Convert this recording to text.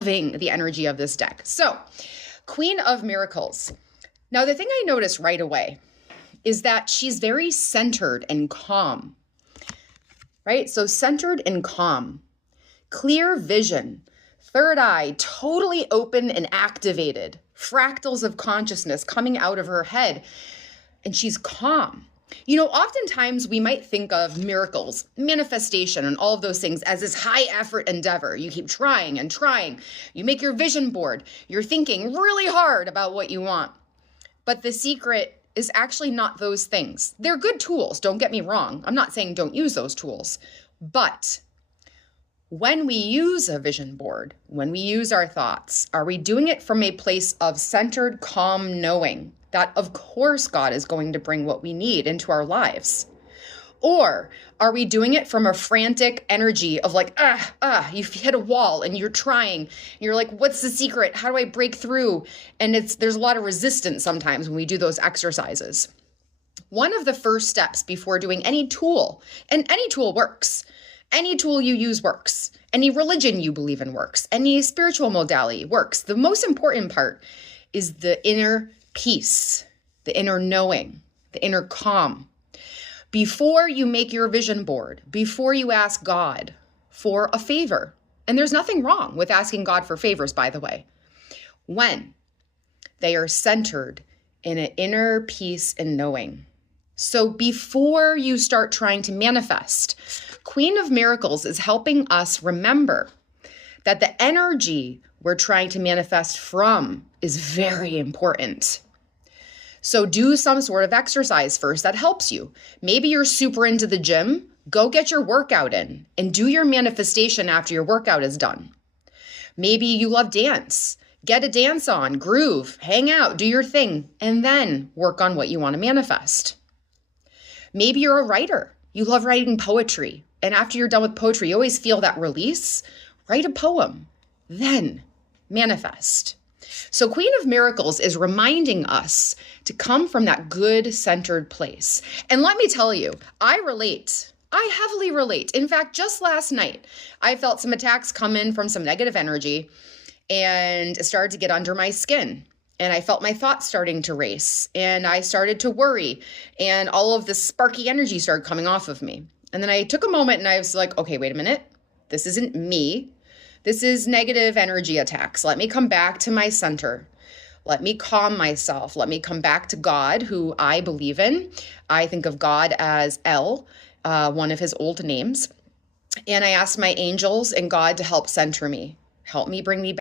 loving the energy of this deck. So, Queen of Miracles. Now, the thing I noticed right away is that she's very centered and calm, right? So centered and calm, clear vision, third eye totally open and activated, fractals of consciousness coming out of her head, and she's calm. You know, oftentimes we might think of miracles, manifestation, and all of those things as this high effort endeavor. You keep trying and trying. You make your vision board. You're thinking really hard about what you want. But the secret is actually not those things. They're good tools, don't get me wrong. I'm not saying don't use those tools. But when we use a vision board, when we use our thoughts, are we doing it from a place of centered, calm knowing that, of course, God is going to bring what we need into our lives? Or are we doing it from a frantic energy of like, you've hit a wall and you're trying, and you're like, what's the secret? How do I break through? And there's a lot of resistance sometimes when we do those exercises. One of the first steps before doing any tool, and any tool works, any tool you use works, any religion you believe in works, any spiritual modality works. The most important part is the inner peace, the inner knowing, the inner calm. Before you make your vision board, before you ask God for a favor, and there's nothing wrong with asking God for favors, by the way, when they are centered in an inner peace and knowing. So before you start trying to manifest, Queen of Miracles is helping us remember that the energy we're trying to manifest from is very important. So do some sort of exercise first that helps you. Maybe you're super into the gym. Go get your workout in and do your manifestation after your workout is done. Maybe you love dance. Get a dance on, groove, hang out, do your thing, and then work on what you want to manifest. Maybe you're a writer. You love writing poetry. And after you're done with poetry, you always feel that release. Write a poem, then manifest. So Queen of Miracles is reminding us to come from that good centered place. And let me tell you, I relate. I heavily relate. In fact, just last night, I felt some attacks come in from some negative energy, and it started to get under my skin. And I felt my thoughts starting to race, and I started to worry, and all of this sparky energy started coming off of me. And then I took a moment and I was like, okay, wait a minute. This isn't me. This is negative energy attacks. Let me come back to my center. Let me calm myself. Let me come back to God, who I believe in. I think of God as El, one of his old names. And I asked my angels and God to help center me, help me bring me back.